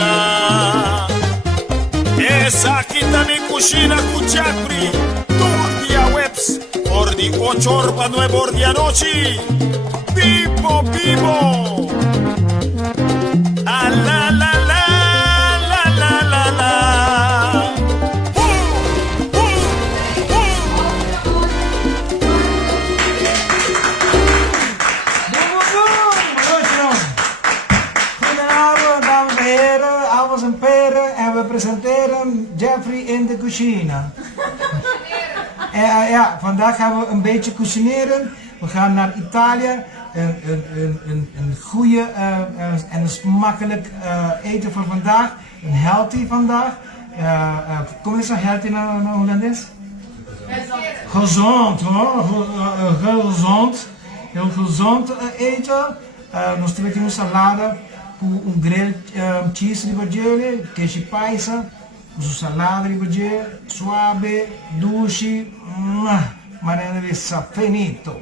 la. Essa aqui tá nem cucina com Jacri. Todo dia webs. Por de 8 horas para 9 horas de noche. Vivo, vivo. Ah, la, la, la, la, la, la, la. Goedenavond, dames en heren, appels en peren en we presenteren Jeffrey in de cucina. Ja, vandaag gaan we een beetje cuisineren. We gaan naar Italië. Een goede en een smakelijk eten voor vandaag. Een healthy vandaag. Kom eens healthy naar Hollandes? Gezond, hoor. Gezond. Heel gezond eten. Nós temos aqui uma salada com grilled cheese de bagere, queijo paisa, salada de bagere, suave, doce, maneira de finito.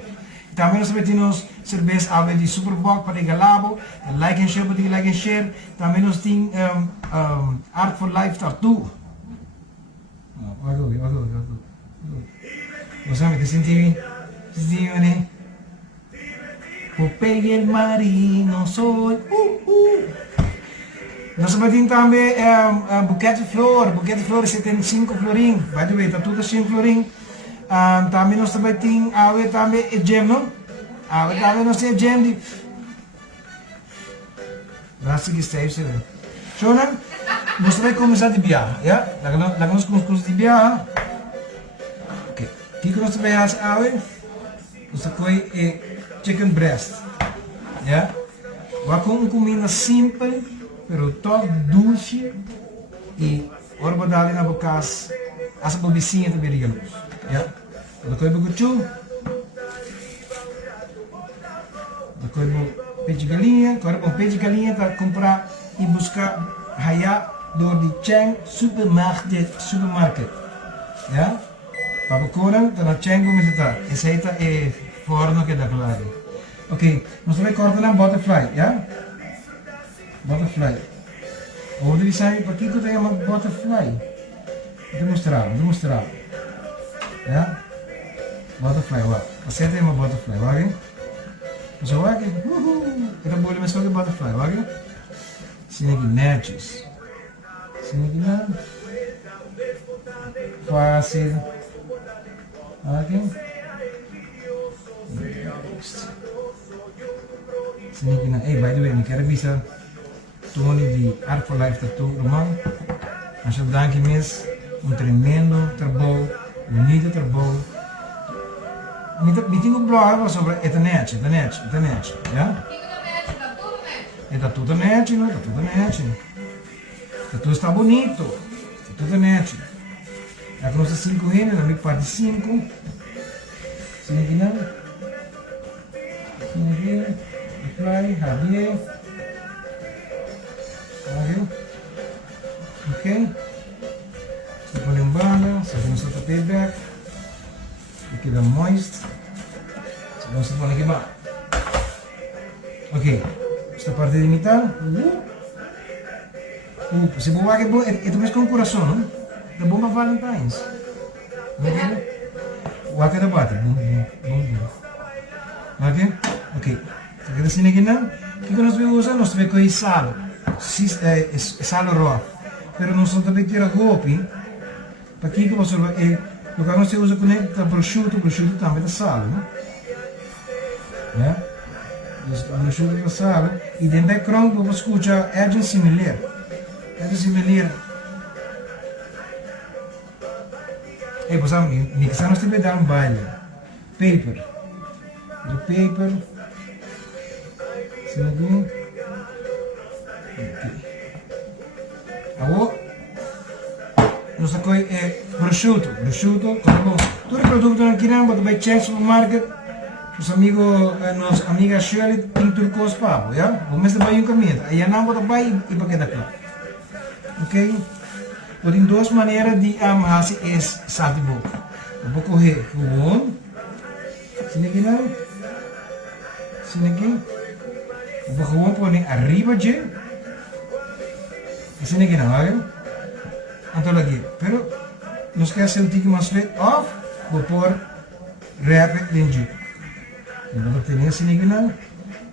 Também nós temos cerveja ave de Superboc para Galabo, like and share para like and share. Também nós temos Art for Life Tattoo. Olha. Você me senti, né? Popeye el marino soy. Nós temos também buquete de flor. Buquete de flor você tem 5 florim. Vai ver, tá tudo 5 florim. Também nós temos também gem, não? Também nós temos gem de... Rasta que está aí, você vê. Então, nós vamos começar de biar, já? Lá nós começamos de biar. Ok. O que nós vamos fazer? Nós vamos chicken breast, ja? Vai com uma comida simples, pero todo doce e orba dali na boca asa bobicinha também digamos, ja? Quando coi buguchu, quando coi peixe de galinha, quando com peixe de galinha tá comprar e buscar haya door die Cheng supermarket, ja? Para koren, tá na Cheng como está, essa aí tá forno que dá claro. Ok, nós vamos cortar um butterfly, já? Butterfly. Onde sai para aqui que tem uma butterfly? Vou mostrar. Já? Butterfly, ó. Você tem uma butterfly, ok? Mas eu aqui, eu vou mais que butterfly, ok? Sini aqui matches. Sini aqui não. Fácil. Ok? Hey, by the way, ik heb visa Tony de Art for Life Tattoo Roman. Mas eu dank imenso, tremendo trabalho, bonito trabalho. Me tenho um blog sobre internet, já? Está tudo net, não? Está tudo net. Tattoo está bonito, está tudo net. A crosta 5 N, na minha parte 5. Sini aqui não. Apply, Javier. Ok. Você põe um banda, você põe um solta payback. Aqui dá moist. Você põe aqui embaixo. Ok. Esta parte de metal. Você põe aqui, é mais com o coração, não? Da bomba Valentine's. O aqui da bate. Ok? Ok. Kita sini gina, kita nós vamos usar, nós vamos com sal, sal raw. Pero nós não também tira golpe, para que você vai, o que nós usa com ele, prosciutto também é sal, né? Prosciutto é sal, e no background você escuta agent similar. E você, me que nós temos dar baile, paper. Sini. Ok. Agora, nós temos prosciutto. Todo produto aqui não, mas vai chegar no supermercado. Os amigos, nossa amiga Shirley tem turcos papo, já? Vamos estar bem um caminho. Aí não vou bem e para que dá cá. Ok? Então, tem duas maneiras de fazer esse salto de boca. Eu vou correr com sini aqui não. Sini aqui. Eu vou gewoon pôr arriba de Assim aqui não, olha. Então aqui. Pero, nós queremos sentir que mais feito off, vou pôr rap dentro. Então, vou ter assim aqui não.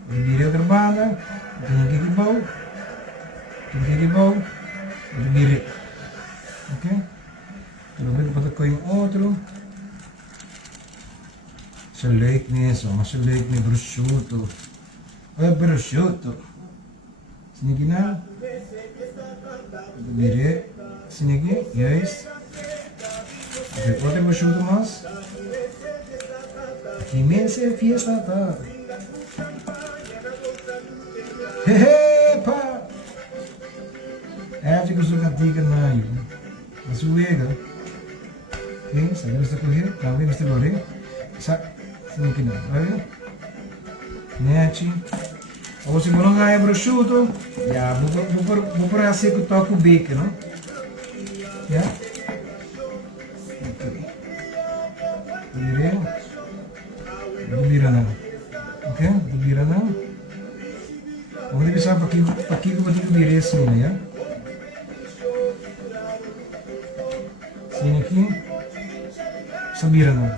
Vira outra banda. Tem aqui bom. Tem aqui bom. Vira. Ok? Então, vou botar com outro. Zo leuk niet zo, maar zo leuk niet prosciutto. Prosciutto. Zie je nou? Dire. Zie je? Juist. De outra prosciutto mas. Aqui mensen fiesta tá. Pa. É de que suka tiga na eu. Mas o ega. Ok, sabe você correr? Tá vendo você correr? Sa sini aqui não, olha. Nete. Ou se não ganha prosciutto, já vou por assim que toco o bacon, não? Já? Ok. Vira. Não vira não. Ok? Não vira não. Vamos deixar para aqui que eu vou ter que virar assim, né? Sini aqui. Sabira não.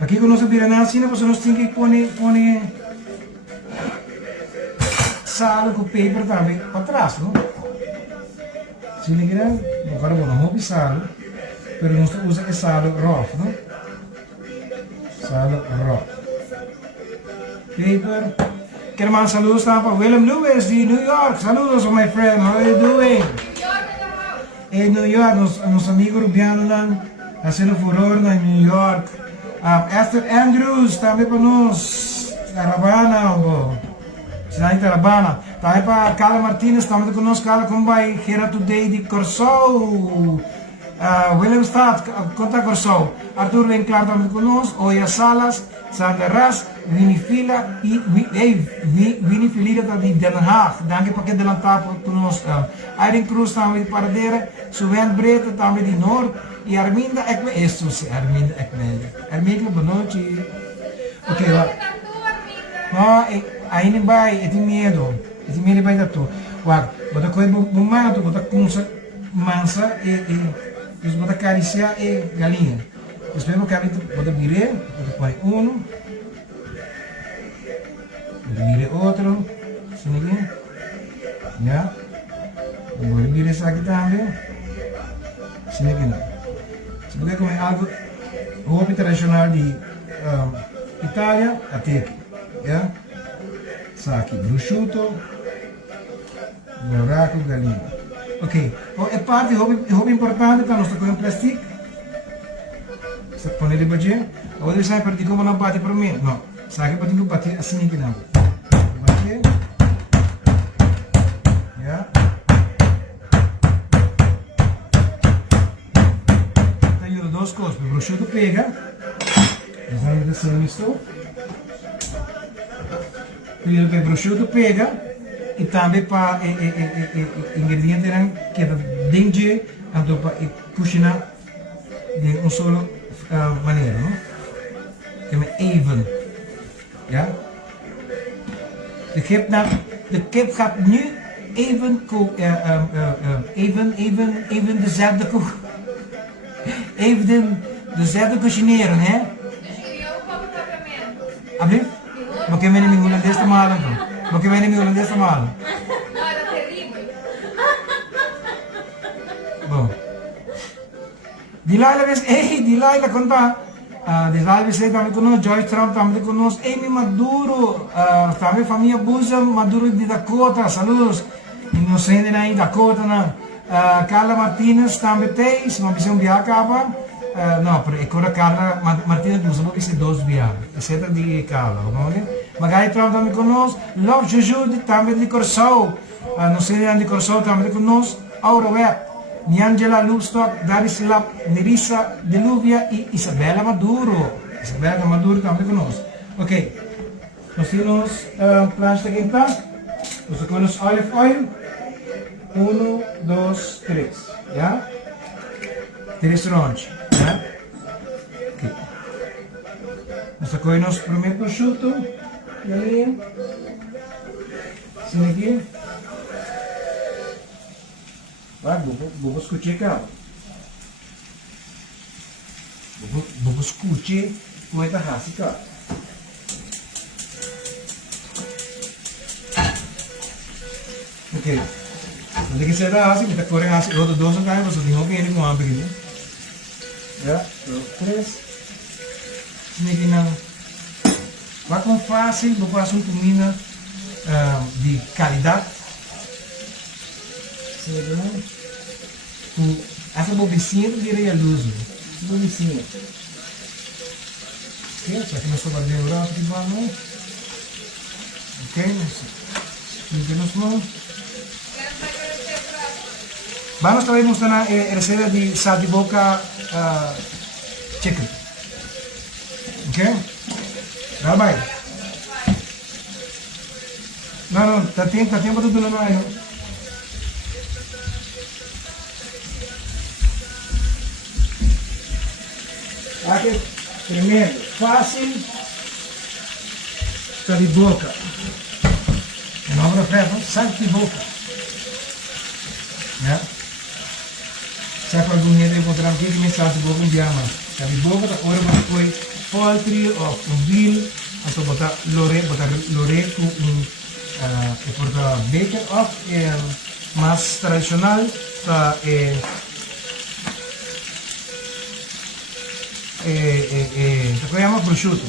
Aqui que não sabira nada assim, você não tem que pôr sal com paper também para trás, não? Se liga, agora vou não roubar sal, mas não usa sal raw, não? Sal raw. Paper. Quero mandar saludos para Willem Lewis de New York. Saludos, my friend. How are you doing? Em New York, nos amigos rubianos lá, fazendo furor na New York. Esther Andrews, também para nós, Caravana, cidade de Caravana. Também para Carla Martinez, também conosco, Carla, como vai, Gera Today de Corsou, Willemstad, Conta Corsou, Arthur Winkler também conosco, Oya Salas, Sandra Ras, Winnie Fila e Winnie Filida de Den Haag. Dank para que adelantar conosco. Irene Cruz também de Paradeira, Suzanne Breta também de Noord. E Arminda Ekme, Arminda Ekme. Arminda, boa noite. Ok, lá. Não, aí não vai, tem medo. Tem medo vai dar tudo. Wag, bota coisa bumado, bota kunsa mansa e bota caricia e galinha. Espero que a gente bota bire, bota põe um. Bota bire outro. Sini aqui. Já. Bota bire essa aqui também. Sini aqui não. Sebagai como é algo roupa tradicional de Itália, até aqui, já? Aqui, prosciutto, buraco, galinha. Ok, é parte roupa importante para nós tocar em plástico. Você põe ele bater, agora ele sai para ti como não bate para mim, não. Sabe para ti que bater assim aqui não. Bater, já? Duas coisas, o prosciutto pega, vamos descer nisso, o prosciutto pega e também para ingredientes que dentro então para cozinhar de uma só maneira, não? Que é even, ja? De kip gaat nu even dezelfde koek. Even dezelfde cozinheren, hè? Abrir? Porque viene mi holandés está malo, então. Porque viene mi holandés está malo. Não, era terrível. Bom. Dilaila conta. Dilaila você também conosco, Joyce Trump também conosco, Amy Maduro, também família Busa Maduro de Dakota, saludos. Inocente aí Dakota, na. Carla Martinez também tem, se não precisa viajar acaba. Não, pero agora Carla Martinez não sabe se dois viajar. Essa é de Carla, vamos ver? Magali Trump também conosco, Love Juju também de Corsou, não sei de Corsou também conosco, Aura Web, Niangela Lubstock, Darislav Nerissa Deluvia e Isabela Maduro. Isabela Maduro também conosco. Ok, nós temos plancha aqui então, nós temos olive oil. 1, 2, 3, já? 3 rondes, já? Ok. Nós sacamos nosso primeiro prosciutto, galinha, assim aqui. Vou escutar cá. Vou escutar o que tá cá. Ok. Nanti kita ada kita goreng hasil rodo dosa kan, pas di hobi ini mau ambil ini. Ya, terus ini kita waktu fácil, bukan comida de qualidade. Sini kita tu essa bobicinha tu diria luz, bobicinha. Ok, só que nós vamos ver agora aqui vamos. Ok, ini nós vamos. Vamos também mostrar a receita de sal de boca chicken. Ok? Vai. Não, tá tempo tudo não aí. Aqui, primeiro, fácil, sal de boca. Não prefere, sal de boca. Ya. Saya kalau dunia dia kontrak dia misal sebuah pun diaman. Tapi boka tak orang boleh poultry or vil atau bota lore tu porta bacon of mais tradicional ta que llama prosciutto,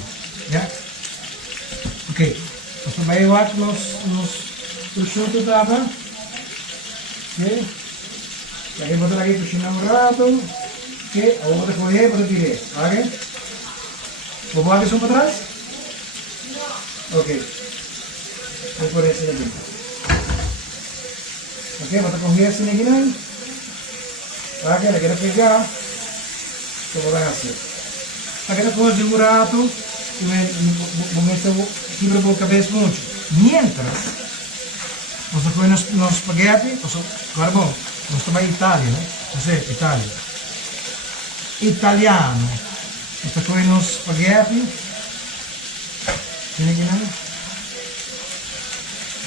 ya. Okay. Então vai lá nos prosciutto tava. Okay. Lagi botar lagi cocina un rato, que ahora te coge, pero tiré, ¿vale? ¿Vos vas a hacer para atrás? No. Ok. Voy por ese de aquí. Ok, vas a coger ese de aquí, ¿no? ¿Vale? Le quiero pegar, ¿qué vas a hacer? Aquí te coge un rato, y con esto siempre por cabeza mucho. Mientras, nós comemos nos spaghetti, agora bom, nós estamos em Itália, né? Você, Itália. Italiano. Nós comemos nos spaghetti. Tem aqui, não?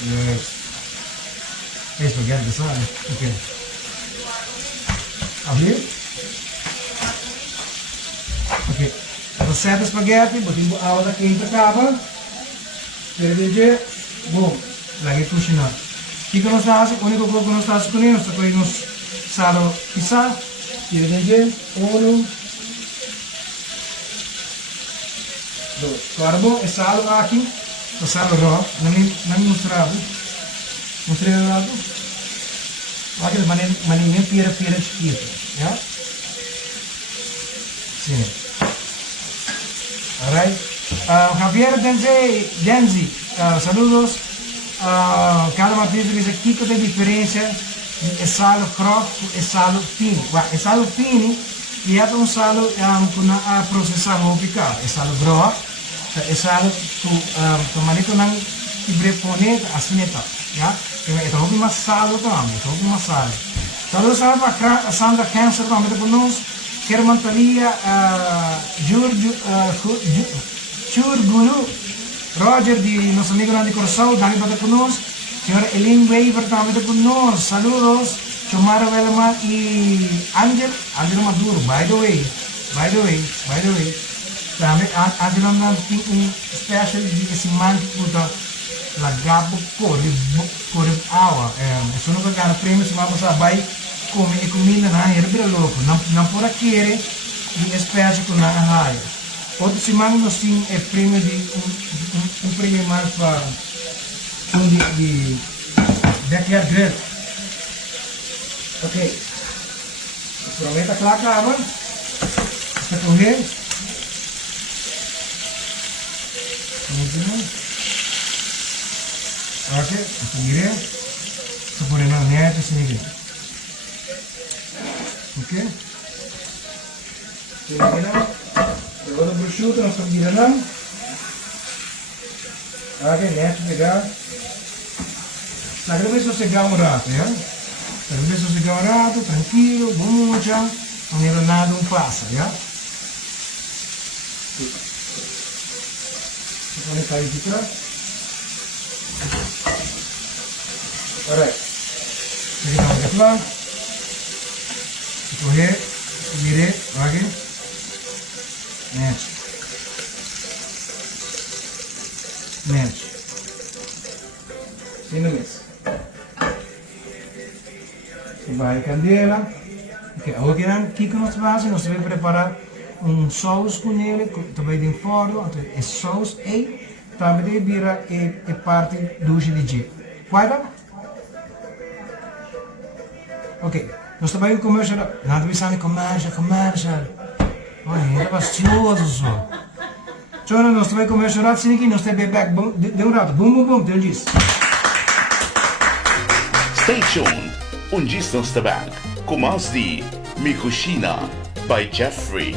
Yes. É spaghetti, sabe? Ok. Abrir? Ok. Receita spaghetti, botimos a água quente acaba. Perder, bom, lagi cozinhar. O que nós fazemos? O único que nós fazemos com isso é que nós salo pisar, tira um, dois. Carbo é salo aqui, o salo raw, não mostrava, mostrava aqui de maneira pira chiquita, já? Sim. Alright. Javier Denzi, saludos. Cada uma vez diz aqui que tem diferença de salo grosso e salo fino. O salo fino é salo que processado ou picado. O salo grosso é salo que maneira não ibrepone assim é tal. Então houve mais salo também, houve mais salo. Saludos para Sandra Cancer também para nós. Herman Talia, Churguru, Roger de nosso amigo Nandi Corsau, também para conosco. Senhora Elaine Weaver também para conosco. Saludos. Chomara Velma e Angel Maduro, by the way. Também Angel não tem special de esse manto puta lagabo corre awa. Isso não vai ganhar prêmio se vamos a vai comer e comida na herbira louco. Não por aqui de espécie com na raia. Outro semana nós temos prêmio de um prêmio mais para de backyard grill. Ok. Prometa que lá acaba. Está correndo. Ok. Seguiré. Está poniendo la net y seguiré. Ok. Seguiré. Agora o prosciutto nós estamos virando. Ok, net pegar. Sabe sossegar um rato, já? Sabe sossegar um rato, tranquilo, bom já. Não era nada passa, já? Vou colocar aí de trás. Alright. Jadi kita lá. coger, mire, ¿vale? Match. Match. Sim, mesmo. Vai candela. Ok, agora aqui que nós vamos preparar sauce com ele, também em forno, é sauce e também vira parte do gelidinho. Guarda? Ok, nós também commercial, nada mais sabe commercial. Olha, é bastioso só. Então nós também commercial, assim que nós temos back, de rato, boom, tem disso. Stay tuned, Ungis nos tabak, com mais de Mikushina by Jeffrey.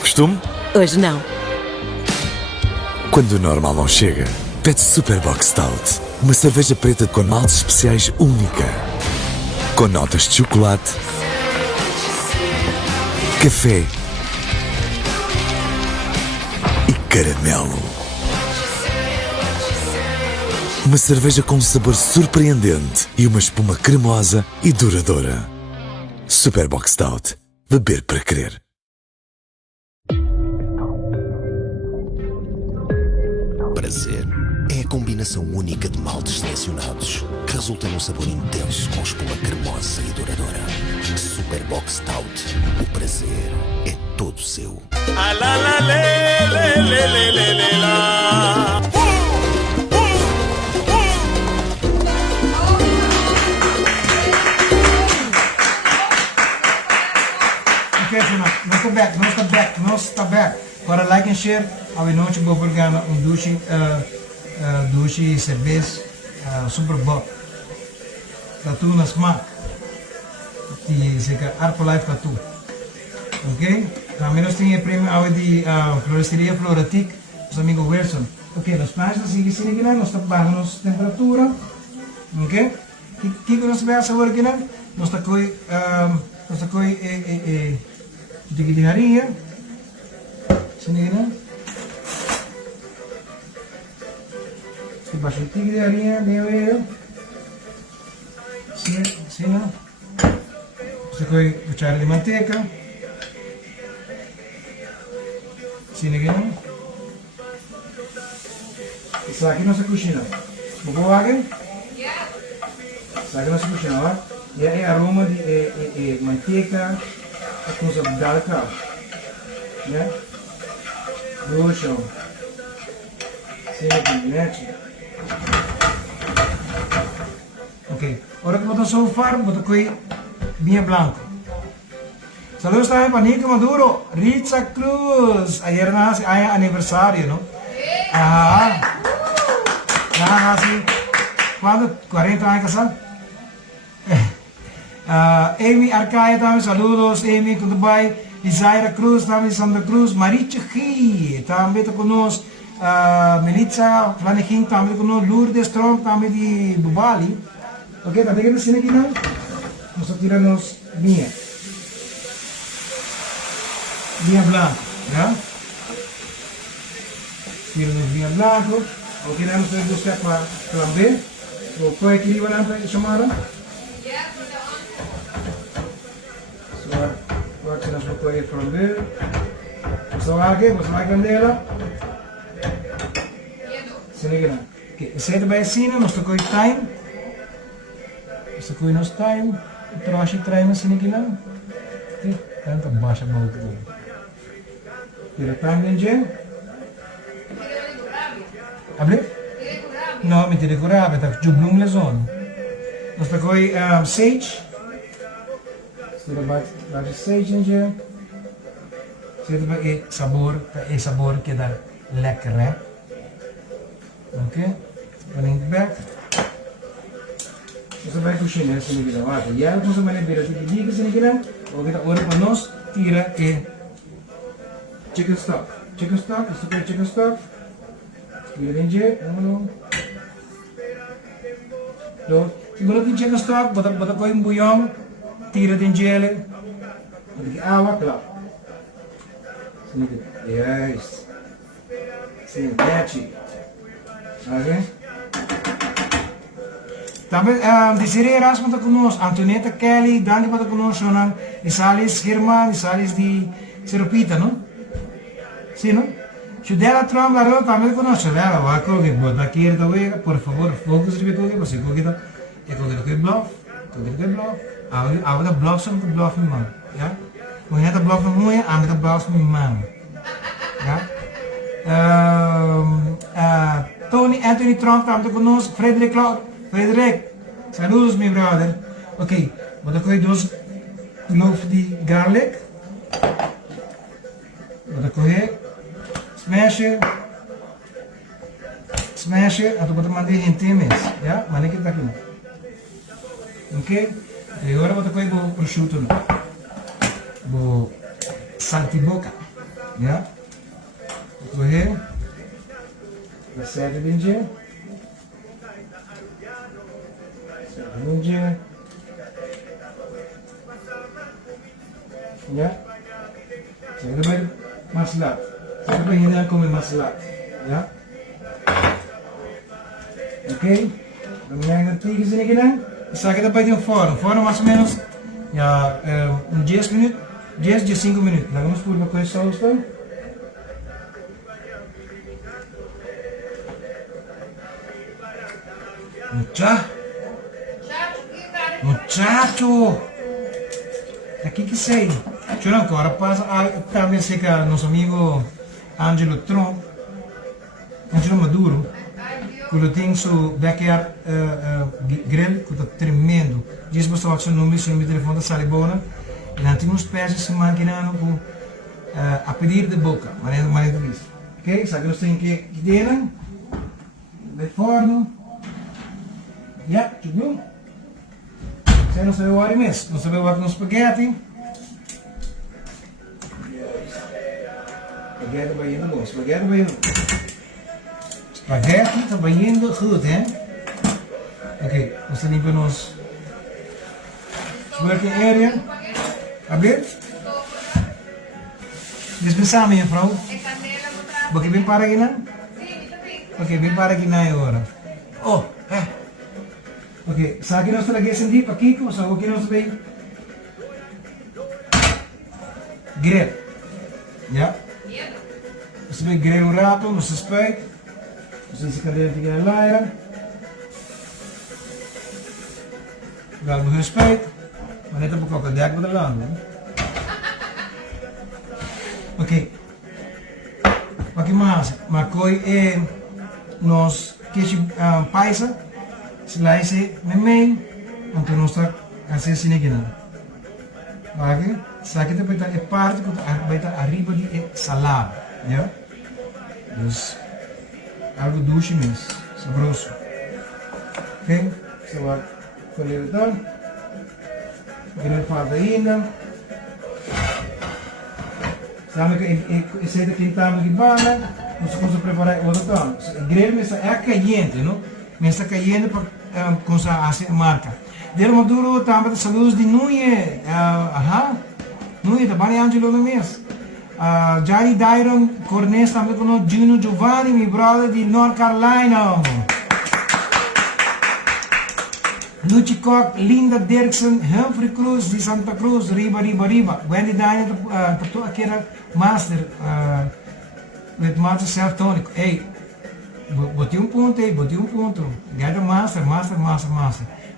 Costume? Hoje não. Quando o normal não chega, pede Superbox Stout. Uma cerveja preta com maltes especiais única. Com notas de chocolate, café e caramelo. Uma cerveja com um sabor surpreendente e uma espuma cremosa e duradoura. Superbox Stout. Beber para crer. Prazer é a combinação única de maltes selecionados que resulta num sabor intenso com espuma cremosa e duradoura. Superbox Stout. O prazer é todo seu. Ah, la, la, le, la. Ok, não está back. Para like and share, a noite vou pegar duche cerveja super bom. Tatu na smaak. Die zeker Arpolife Tattoo. Ok? Também nós temos prêmio ao de Floristeria Floratic, nosso amigo Wilson. Ok, nós passamos a seguir aqui, nós estamos baixando a temperatura. Ok? O que nós vamos fazer aqui? Nós estamos com de harinha. Sini aqui, baixo de harinha, meio. Sim, você coi cuchara de manteca. Sim, aqui. Isso aqui nossa cozinha. Vou aqui? Isso aqui nossa cozinha, ó. E é aroma de manteca com sabor de carne. Né? Bruxo. Sim, aqui, né? Ok. Agora que botar sofá, botar coi vinho branco. Saludos também para Nico Maduro, Ritza Cruz. Ayer nasce, é aniversário, não? Ah, sim. Quando? 40 anos casado? Amy Arcaia também, saludos, Amy, tudo bem? Isaira Cruz, também Sandra Cruz, Maricha Ri, também está conosco. Melitza Flanagan, também está conosco. Lourdes Trump, também de Bubali. Ok, tá pegando assim aqui não? Nós tiramos vinha blanco, né? Tiramos vinha blanco. Ok, nós vamos buscar para B. O que é que ele vai chamar? coger framboesa. Você vai aqui, você vai candela. Sini okay, saya vai assim, nós tocou time. Nós tocou nos time. Trouxe time na sini gina. Okay, tanto baixa mal que tudo. Tira time ninja. Abre? Não, me tira curava, tá jublum le zona. Nós tocou sage. Tira baixa sage ninja. Zet bij sabor que dá lekker, hè? Oké, running back. Você vai cozinhar esse negócio lá. E aí você vai levar esse dica esse negócio. Ou kita ora para nós tira e chicken stock. Chicken stock, você quer chicken stock? Tira dentro, não. Então, se você tem chicken stock, bota com bouillon, tira dentro ele. E água, claro. Yes. Sim, catchy. Ok? Também, dizer Erasmo está conosco, Antonieta Kelly, Dani está conosco, e Salis Germán, e Salis de Seropita, não? Sim, não? Judela Trump, lá também conosco, Judela, vai com que bota aqui, por favor, focus de que você coqueta, e coqueta que bluff, agora bluff são que bluff irmão, já? Wanneer het blog nog mooi aan de blog van mijn man. Ja? Anthony Trump está conosco. Frederick, saludos, meu brother. Ok, vou dar dois cloves de garlic. Vou dar smasher, atau vou mandar gente mesmo. Já? Mana que tá aqui. Ok? E agora vou dar o prosciutto. Bo saltiboca, ya, correr, serve dentro, ya, serve bem masala, serve bem ainda comer masala, ya, ok, caminhando aqui sini kita, bisa kita buat forno mais ou menos, ya, 10 minutos. 10 de 5 minutos. Nós vamos pôr uma coisa salsa. Muchacho! Aqui que sei. Eu agora passa também sei que nosso amigo Angelo Trump, Angelo Maduro, quando tem seu backyard grill, que está tremendo. Diz que você vai fazer o número de telefone da Salibona. E nós temos peças que maquinando a pedir de boca, maneira disso. Ok? Sabe que nós temos que ter de forno. Já, tudo bom? Você não sabe o ar mesmo, não sabe o ar com spaghetti. Spaghetti vai indo bom, spaghetti vai indo. Spaghetti está indo goed, hè? Ok, nós limpamos working area. Abrir? Dispensar minha vrouw. Bagi bem para aqui, não? Ok, bem para aqui na agora. Oh, ok, sabe que nós estamos aqui sentindo aqui, como sabe que nós vem? Grill. Já? Você vem grill um rato, você espera. Você se cadê aqui na laira. Agora você espera. Mas não é porque eu dei para lá, não? Ok. O que mais? Mas é nós queijo paisa, slice memei, então nós está assim assim aqui não. Ok? Sabe que depois é parte que vai estar arriba de salada, já? Então algo doce mesmo, saboroso. Ok? Você vai fazer então. Grande falta ainda. Sabe que esse aqui está aqui bala, nós vamos preparar o outro tanto. O grelho é caliente, não? Mas está caliente com essa marca. Del Maduro também saludos de Nuye, Nuye da Bani Angelo no mês. Jari Dairon Cornes também com o Juno Giovanni, meu brother de North Carolina. Lucy Koch, Linda Dirksen, Humphrey Cruz de Santa Cruz, Riba, Wendy Daniel, Tatu Akira Master, with Master Self Tonic. Hey, botei um ponto. Gada Master.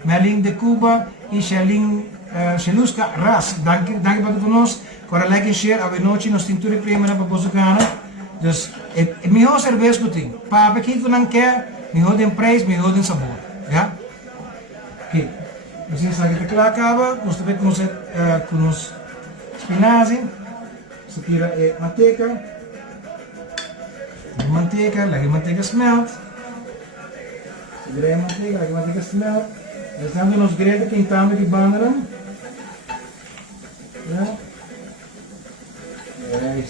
Meling de Cuba e Sheluska Ras. Dank para conosco. Agora like e share, a noite nós tintura creme na paposocana. Dus, melhor cerveja que tem. Para aqui que não quer, melhor tem preço, melhor tem sabor. Ja? Ok. Assim, se aqui está acaba, nós também com os spinazi. Você tira a manteiga. Lagi manteiga smelt. Segera manteiga, lagi manteiga smelt. Estamos nos grelhos que estamos de bandeira. Ja?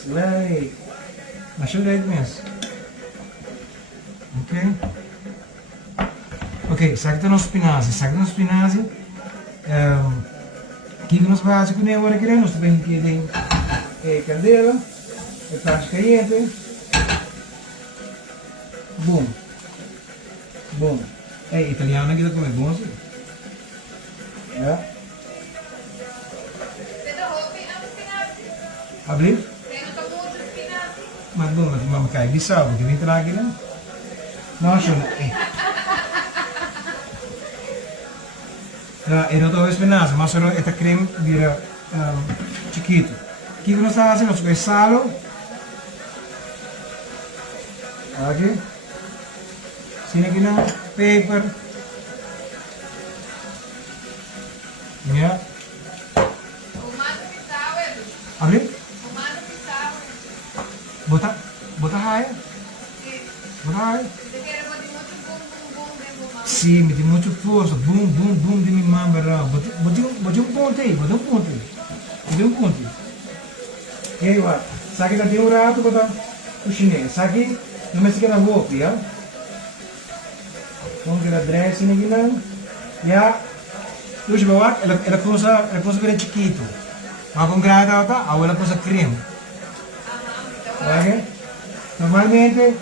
Leuk. Maar zo deed het mes. Ok, sakta nos spinazi. Aqui que nós vamos fazer com agora queremos, nós também aqui tem candela, taxa caliente. Boom. É italiano que está comendo bom assim. Ja. Abrir? Mas bom, mas vamos cair de sal, porque vem traga aqui, né? Nossa, eu não estou esperando, mas esta creme vira chiquito. O que nós estamos fazendo? Nós vamos sal. Aqui. Sim, aqui não. Pepper. Yeah. Abrir? Bota raia. Sim, me tem muito força. Boom, de minha mão. Botei um ponto aí. E aí, ó. Sabe que tem um rato para o chinês. Sabe que não me esquece na roupa, já? Vamos ver a dressing aqui, não? Já. Hoje, ela coisa bem chiquito. Mas com grada, ela coisa creme. Ok? Normalmente,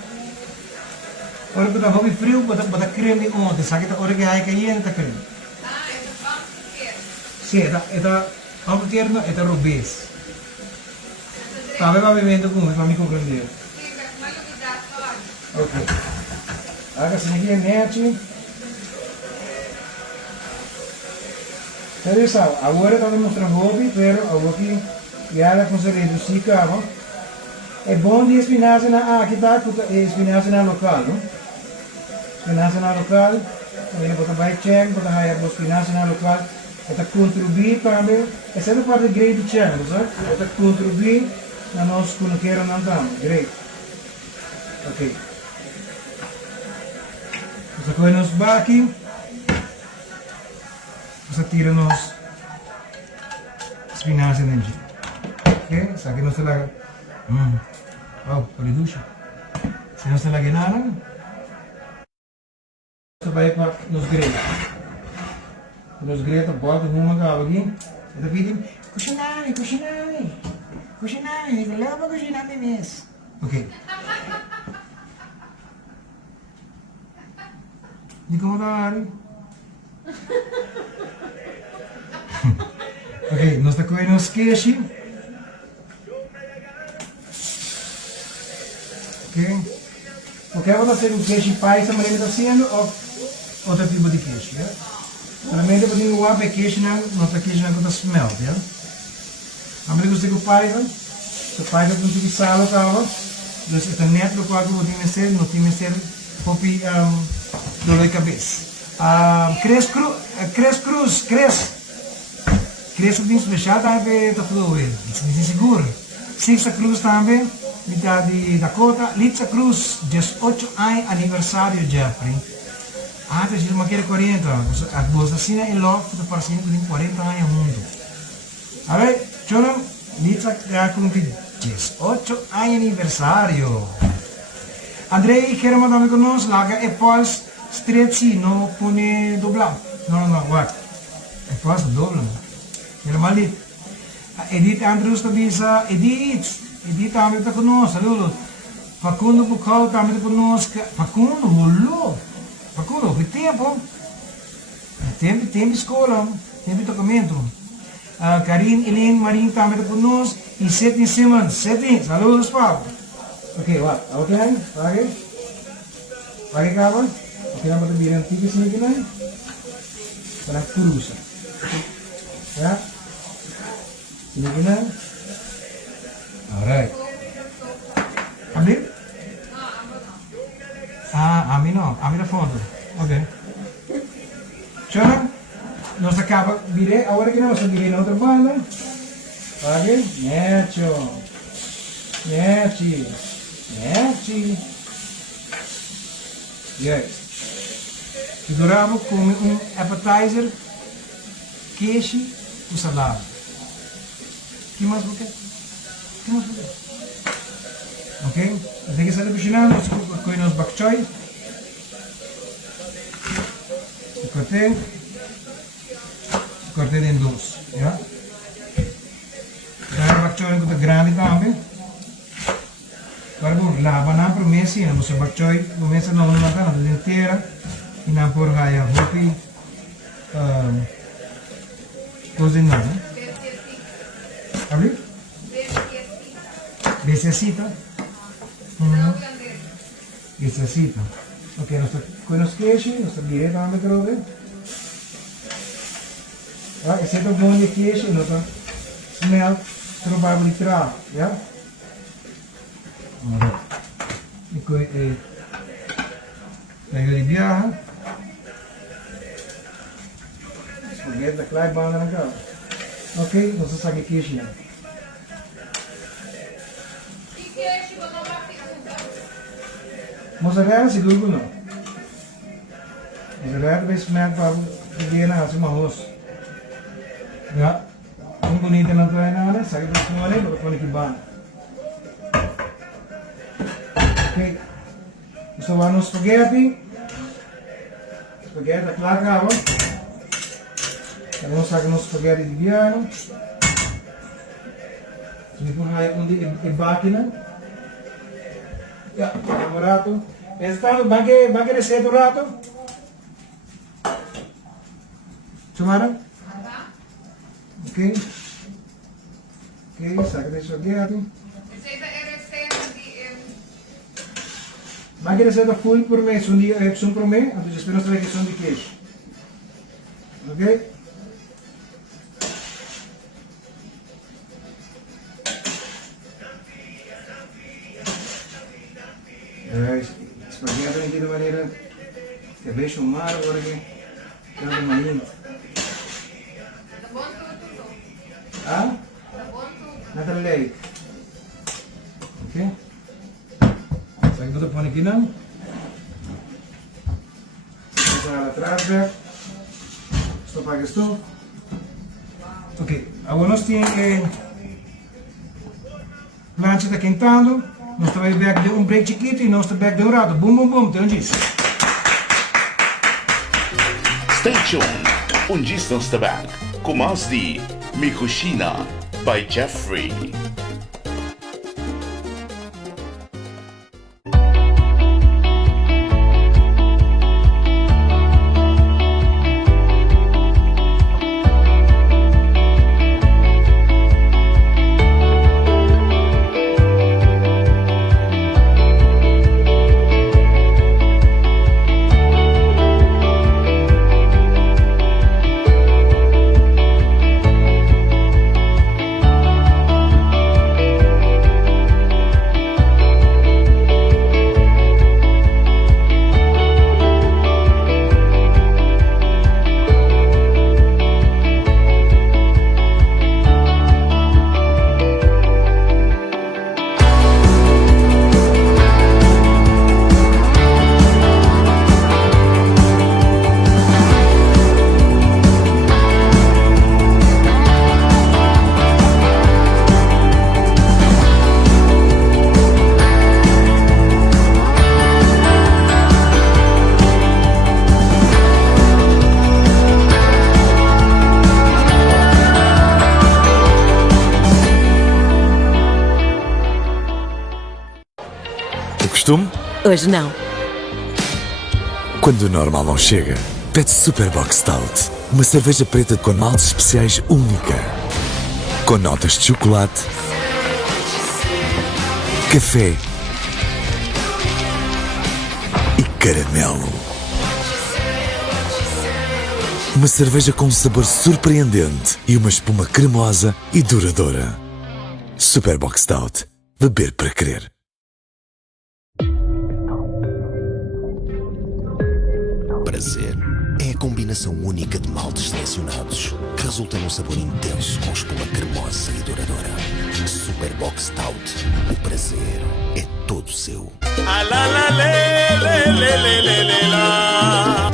ora que está hobby frio, bota creme de ontem. Sabe que ora que hai cair, está creme. Sim, está algo tierno, está rubês. Tá, vai bebendo com isso para me compreender. Ok. Agora se aqui é net. Então, sabe, agora está mostrando hobby, pero agora que já ela consegue reduzir cabo. É bom de espinafre aqui está espinafre na local, não? Espinafre na local, também bota vai check, bota aí a espinafre na local, está contribuir também, essa é a parte great channel, sabe? Está contribuir na nossa conoqueira não estamos, great. Ok. Você põe nos baki, você tira nos espinafre dentro, ok? Isso aqui não se larga. Oh, paliducha. Se não se lagi nada, você vai para nos grelhos. Nos grelhos, bota uma cava aqui. Você pede, cozinhar, leva para cozinhar mesmo. Ok. De como está, ok, nós estamos comendo os queixos. Ok, vou fazer um queijo paisa, mas ele está sendo outro tipo de queijo. Realmente, eu tenho um queijo, nossa queijo não está smelt. A minha coisa com paisa, o paisa tem que sal, então é net do qual eu tenho que ser popi dor de cabeça. Cres tem especial também, está tudo bem, seguro. Sixta Cruz também. De Dakota, Litza Cruz, 18 anos aniversário, Jeffrey. Antes de uma queira 40, a bolsa assim é logo, tu parece que tem 40 anos mundo. A ver, choram, Litza com 18 anos aniversário. Andrei, quero mandar conosco, larga é pós stretchy, não põe doblado. Não, what? É pós doblado. Era malit. Edith Andrews também, Edith também está conosco, saludo. Facundo Bucal também está conosco. Facundo, que tempo? Tem escola, tem documento. Karin, Elaine, Marin também por nós. E Seti Simmons. Seti, saludos, Pablo. Ok, what? Okay, okay. Okay, kawan? Okay, nama tu bilang tiga sini kita. Para kurusa. Ya. Sini kita. Alright. Ambil? Amin no. Amin a fondo. Ok. Tchau. Nós acaba virei, agora que nós virei na outra banda. Ok? Neto. Neti. Neti. Yes. E durava come appetizer, queijo e salada. Que mais você quer? Que mais você quer? Ok? Até que sai do piscina, nós comemos bok choy. Cortei em dois, já? Dar bok choy com grande também. Agora vamos lá, banana para mim sim, nós bok choy, começa na uma na inteira e na por raia hopi, cozinhar, né? Abrir? Bececita. Bececita. Ok, nós conhecemos queijo, nós direto também crove. Esse é o bom de queijo, nós smell trabalho literal, já? E coi pega de viagem. Spaghetti da clay banda na casa. Ok, nós sabe queijo. Mozzarella siguro ko no. Mozzarella base man para bigyan na sa mahos. Ya. Kung bonita lang tayo na ano, sakit ng kumali, baka pa nakiban. Okay. Gusto mo ng spaghetti? Spaghetti na klaka, oh. Kaya sa akin ng spaghetti di biyan. Hindi ko kaya kundi ibaki na. Ya, un rato. Está, ¿va que receto un rato? ¿Chumara? Ok. Ok, saca de spaghetti. ¿Va que receto full por me? Son por me? Entonces espero que son de queijo. Ok? Spaghetti de maneira que é bem chamado agora que é uma manhã. Ah? Nada lei. Ok? Sabe tudo põe aqui não? Vamos atrás ver. Estou para estou. Ok. Agora nós temos plancha está quentando. Nós estamos back de break chiquito e nós estamos back de rato. Boom, boom, boom. Tem disso. Stay tuned. Distance back. Com mais de Mikushina by Jeffrey. Costume? Hoje não. Quando o normal não chega, Pede Superbox Stout, uma cerveja preta com maltes especiais única, com notas de chocolate, café e caramelo. Uma cerveja com um sabor surpreendente e uma espuma cremosa e duradoura. Superbox Stout. Beber para crer. Prazer é a combinação única de maltes selecionados que resulta num sabor intenso com espuma cremosa e duradoura. Superbox Stout. O prazer é todo seu. Ah, la, la, le, le, le, le, le, la.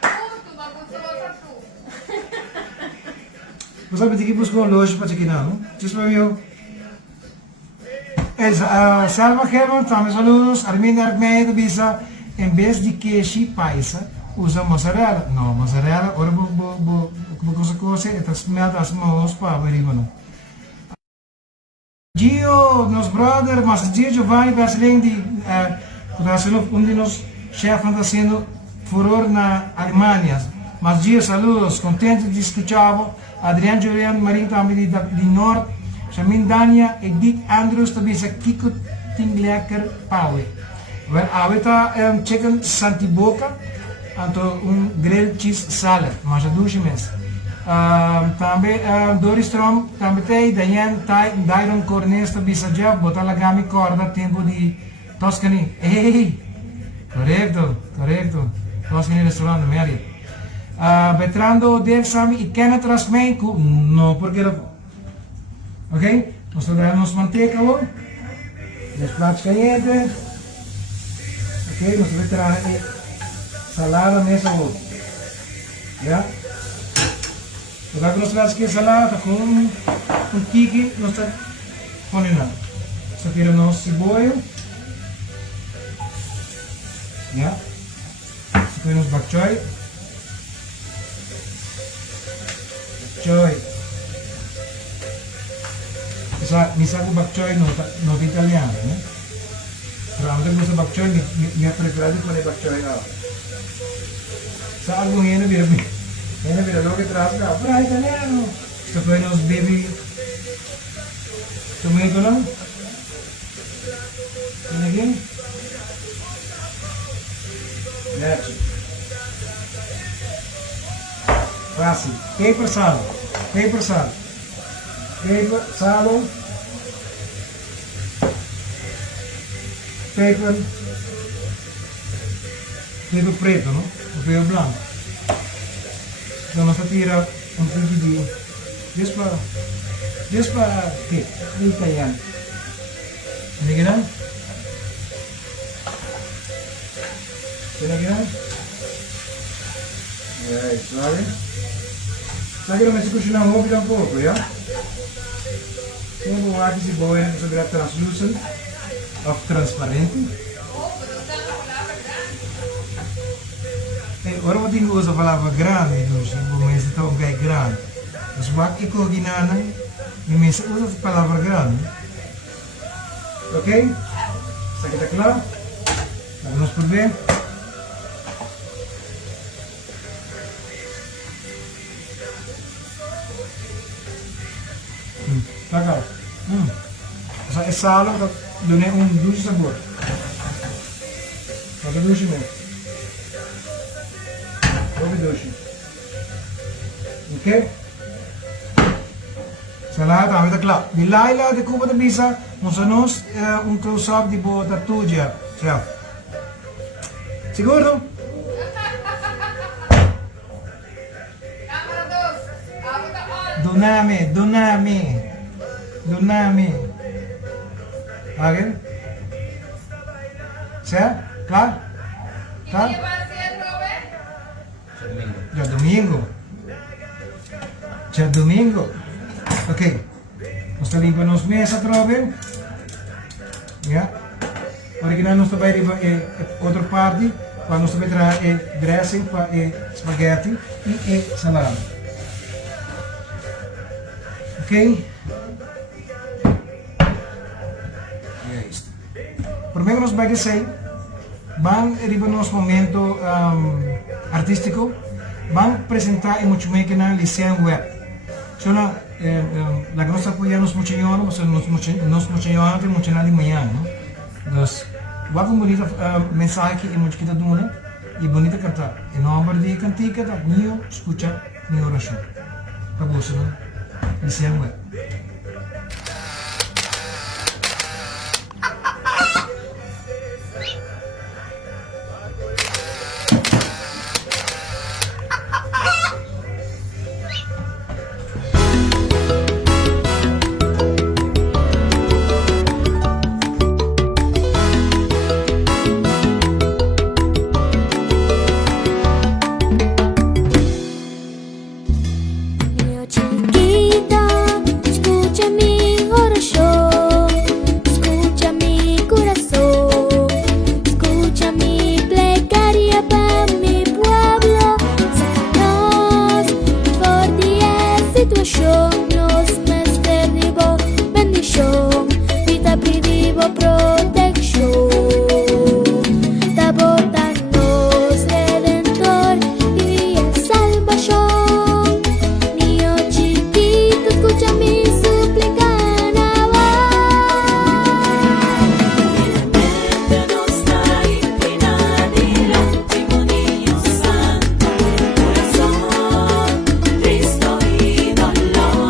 Tudo, bagunçou outra tudo. Mas sabe que busco um loja para aqui não? Diz para mim. Salva Kevin, também saludos. Armindo Armeida bisa em vez de queijo paisa usa mozzarella. Não, mozzarella. Ora vou coisa e tas meta as mãos para abrir mano. Gio, nos brother, mas Gio Giovanni Brasileiro de de nos chefes está sendo furor na Alemanha. Mas Gio, saludos, contente de escuchar. Adriano Julian Marinho também de Norte. Shamin Dania e Dick Andrews também sa Kiko Tingleker Paue. Well, aveta chicken santiboca, anto grilled cheese salad, mas a duas meses. Também Doris Strom, também tem Diane Dairon Cornes também sa Jeff, botar la gami corda tempo de Toscani. Hey, correcto. Toscani restaurante, Mary. Betrando Dave Sami e Kenneth Rasmenko, no, porque ok? Nós trabalhamos manteca hoje. Os pratos calientes. Ok? Nós vamos trazer salada nessa hoje. Já? Agora que nós trazemos aqui salada com um kiki, nós estamos ponendo. Só tira nosso cebola. Já? Só tira nosso bok choy. Mi sa ko bok choy no italiano, né? Pero ang gusto bok choy, mi preparado con el bok choy na. Sa algo yan na bira lo que tras ka, para italiano. Ito po yung baby tomato lang. And again. That's it. Fácil. Paper salad. Paper salad, paper preto, no? O paper blanco. Então nós tira um pouco de para que de italiano. Lagi Right, suave. Lagi lo messi cucina un poco, ya? Tengo aqui de boa que sobre translucent ou transparente. Ora vou ter que usar a palavra grande, então, mas então é grande. Mas o que eu ginana, me usa a palavra grande. Ok? Isso aqui está claro? Vamos por ver. Legal. Essa sala dá doce sabor. Fazer doce mesmo. Doce. Ok? Salada, tá muito claro. De lá de Cuba de Bisa, nós close-up de boa tatuja. Tchau. Seguro? Câmara 2, abre da on. Doname. Again? Certo? Claro? E Claro? que vai ser, Robert? Já domingo. Ok. Nós estamos limpando as mesas, trove. Já? Agora que nós estamos para outra parte, quando nós estamos trazer dressing para spaghetti e salada. Ok. Y ahí está. Primeiro nos vai dizer, van arriba nos momento artístico, van apresentar em muito meio na liceu web. So na la que nos apoyamos mucho anos, nos mucho anos tem muito na de manhã, não? Dus wat een bonita mensagem e muito que tá dando e bonita cantar. E não abordi cantica da nio escuta ni oração. Para você, não? Liceu web. Niño chiquito, escucha mi oración, escucha mi corazón, escucha mi plegaria para mi pueblo. Sácanos por día situación, nos mes perdivo bendición, vida privivo protección. Da botanos redentor y salvación. Niño chiquito, escucha mi súplica na Mente nostra inclina delante, niño santo, corazón, Cristo y dolor.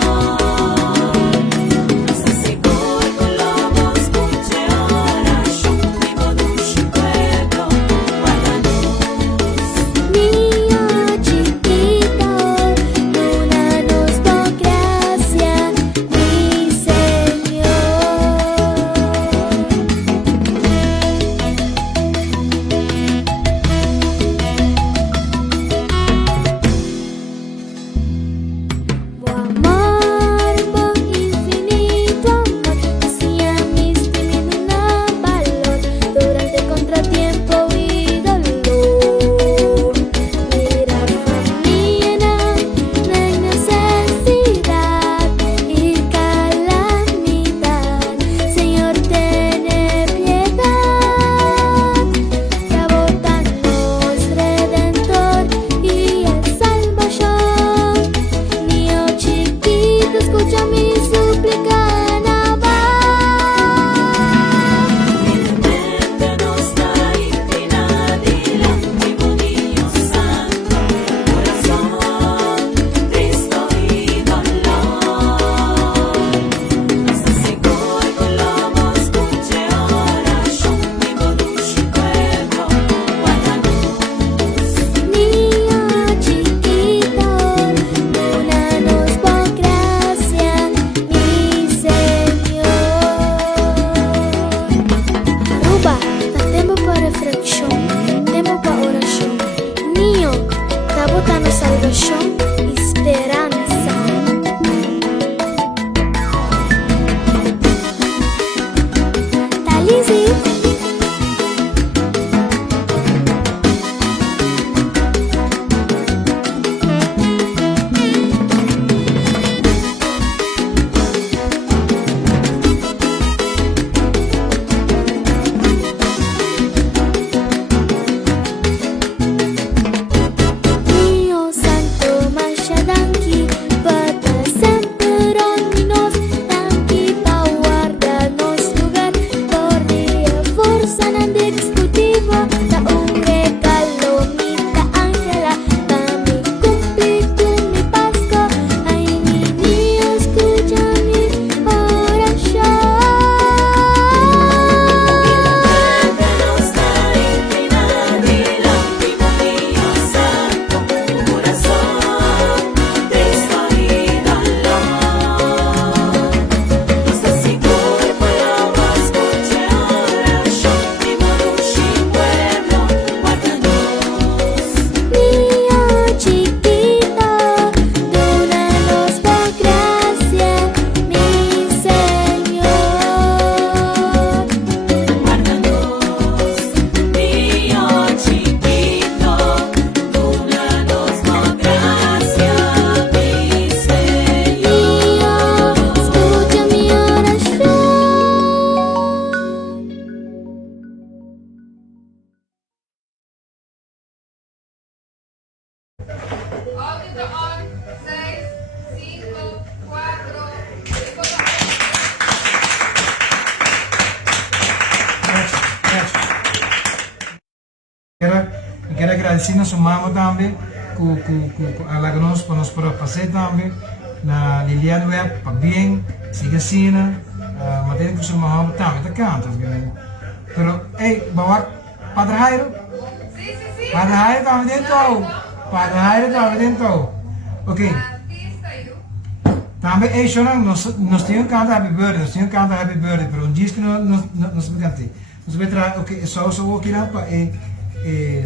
Nos asegura con lobo, escuche oración, vivo duši pueblo, guárdanos. Niño chiquito, luna nos da gracia, mi Señor. Bu amor, bu infinito amor, hacía mis vidas un valor durante contratiempo y dolor. Mira familia en necesidad y calamidad, Señor, ten piedad. Ya botanos redentor y salvación. Niño chiquito, escucha mi súplica na Mente nostra inclina delante, niño santo, corazón, Cristo y dolor. Nos asegura con lobo, escuche oración, vivo duši pueblo, guárdanos. Niño chiquito, luna nos da gracia, mi Señor. Aruba, dá tempo para reflexão, tempo para oração. Niño, tá botando salvação e esperança. Tá lisinho. Niño santo, marcha danqui, Audito on 6, 5, 4, Quero agradecer nosso mama também, que alagamos para nós para fazer também, na Lilian Web, para bem, siga assim, mas tem que ser mama também, tá canta, pero, ei, bawa, Padre Jairo, Sim, sim, sim. Padre Jairo também dentro, Padre Jairo também dentro, ok. Artista, eu. Também, ei, Shonang, nós tínhamos que cantar Happy Birthday, pero um dia que nós cantei. Nós vamos trazer, ok, só aqui lá para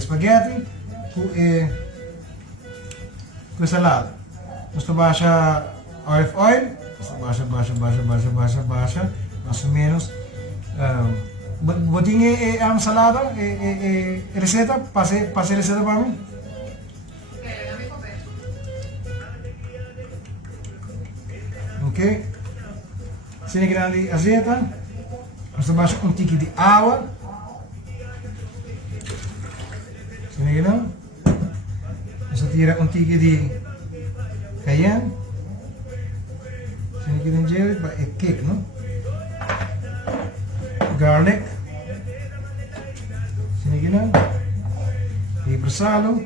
spaghetti com salada. Nós vamos olive oil, baixa, mais ou menos. Botinha a salada, receita, passe receita para mim. Espera, dame comer. Ok? Sem grande azeite. Nós vamos tique de água. Sem grande. Nós tira tique de cayenne. Sem grande jelly para o cake, não? Garlic. Sem grande. Pepper salo.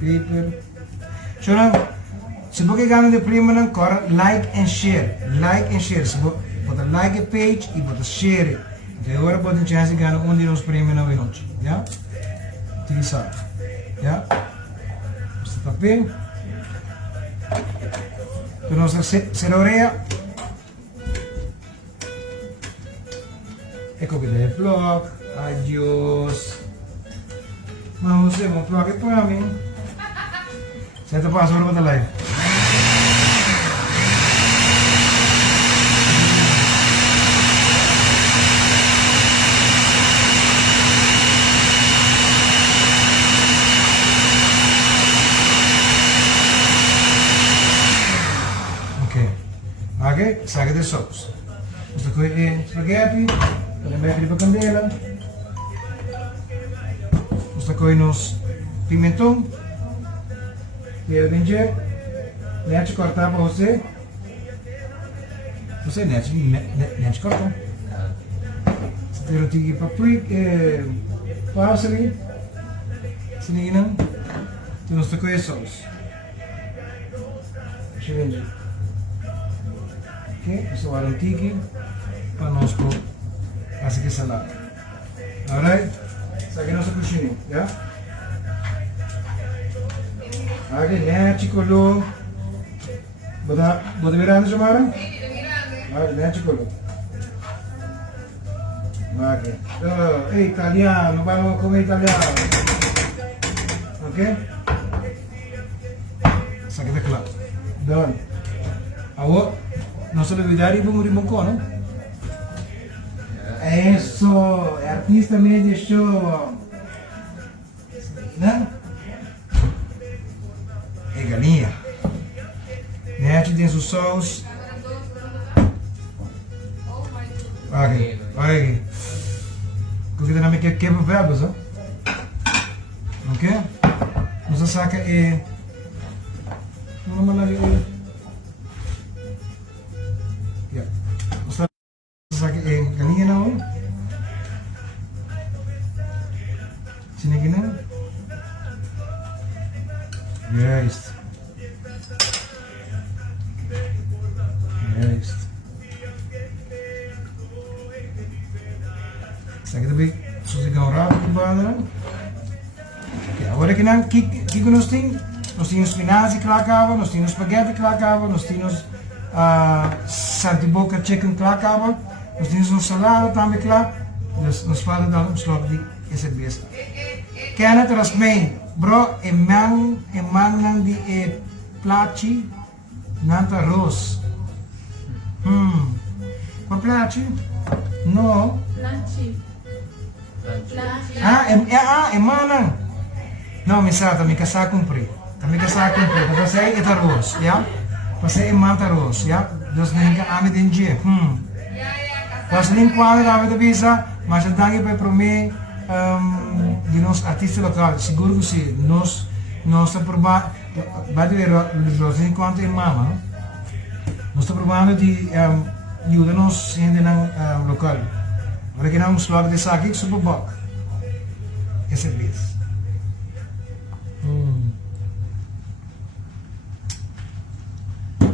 Pepper. Shona. Sebagai kami di prima ng kor, like and share. Bota like a page e bota share. Kaya agora bota chance gano onde nos prima na noite, ya? Utilizar, ya? Basta tapin. Então nossa cenoura. Ecco que deve vlog. Adiós. Vamos ver, vamos vlog para mim. Certo passo para a live. Ok, saga de sopos. Esta coisa é spaghetti, também vai para a candela. Esta coisa nos pimentão, e ginger, net cortar para você. Você net cortar. Você tem o tigre paprika, parsley, sinina, tem esta coisa sauce. Deixa eu ver. Ok, isso é o tigre para nós fazer que salada. Alright, essa aqui é a nossa cozinha, já? Aqui, net colou. Bota virando, Jamara? Sì, devi grande. Aqui, net colou. Aqui. Ei, italiano, vamos comer italiano. Ok? Essa aqui está claro. Done. Agora, não se olvidar de Bumurimuco, não? Isso, é artista meio show. Né? É galinha. Net tem seus sous. Aqui, olha aqui. Porque também quebra verbos, ó. Ok? Nossa saca é... Não malagi é... galinha não. Sini gini. Yes. Isso aqui também sossegar rápido de banda. Agora que não, que nós temos spinazie klaarkomen, nós temos spaghetti klaarkomen, nós temos sardiboka chicken klaarkomen. Nós temos uma salada também klaar. Dus nós falamos dan omslag die is het beste. Kenneth Rasmein, bro, man nang di placi nanta ros. Qua placi? No. Lanci. Manang. No, mi sa, mi casa cumpri. Mi casa cumpri. Porque sei é arroz, ya? Porque é manta arroz, ya? Dus nem ame dinje. Was nem quadra ame de visa, mas el dangi pe prome de nos artistas locais, seguro que sim, nós estamos provando, vai ter os encontros em Mama, nós estamos provando de ajudar-nos gente no local. Agora que não slag de aqui, super bom. Esse é isso.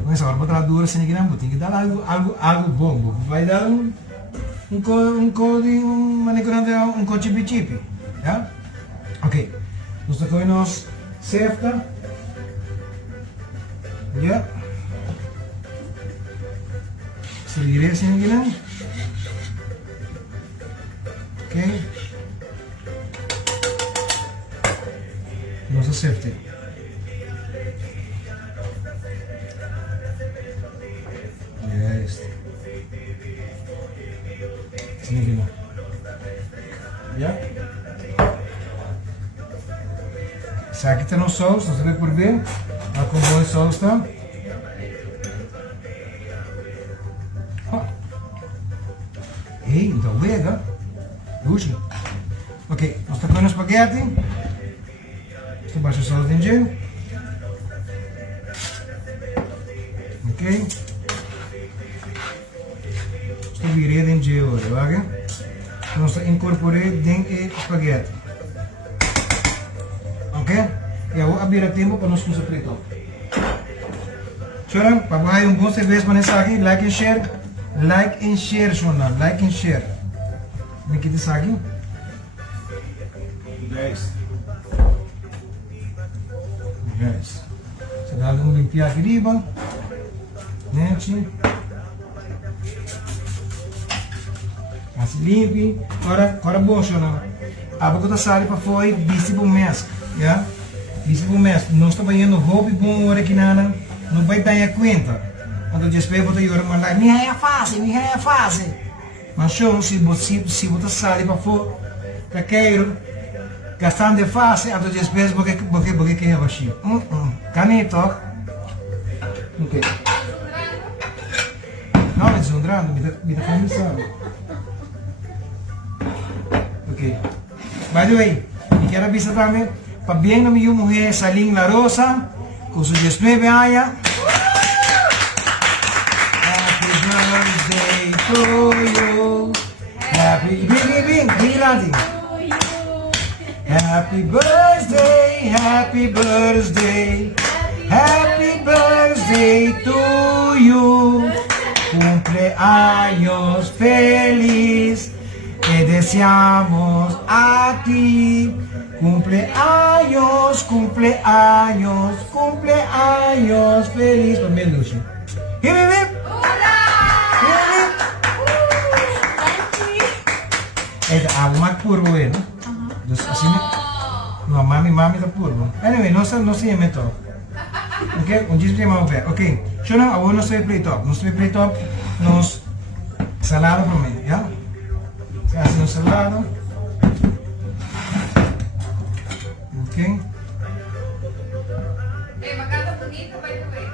Mas agora botar a dura sem que não tem que dar algo bom. Vai dar um chipi-chipi. Ja? Ok. Dus dan kun je nog zeven. Ja. Serieus sem que não? Ok. Nossa safety. Yes. Sini gini. Ya. Aqui está no saus, você vê por ver. A com bom saus tá. Ei, então vega. Luxo. Ok, nós estamos com o espaguete. Estou baixo o saus de gel. Ok. Estou virando em gel agora, ok? Nós incorporamos dentro do espaguete. Ok? E eu vou abrir o tempo para nós usar preto. Chora, papai, bom serviço para nós aqui. Like and share. Like and share, Shona. Like and share. Me quita isso aqui. Guys. Você dá um limpar aqui riba. Nete. Assim limpe. Agora bom, Shona. A boca da sala para fora, bicho para o mês. Ja? Bicho para o mês. Não estou vendo roupa e bom hora aqui nada. Não vai dar conta. Quando eu espero que eu vou lá, me é fácil. Mas se você sai para fora, para queiro, gastando de fácil, então eu espero porque que é baixinho. Canito. Ok. Não, me desundrando, me dá começando. Ok. By the way, me quero avisar também, para bem na minha mulher, Salim La Rosa, com seus 19 anos. To you. Happy birthday to you. Cumpleaños feliz, te deseamos a ti. Cumpleaños feliz. Também, Lucy. Algo mais puro, né? Assim, não, mami tá puro. Anyway, não se meto. Ok, dia de mal ver. Ok, eu não sei play top. Não sei play top, nós salada para mim, já? Se assim salada. Ok. Ei, uma carta bonita, vai comer.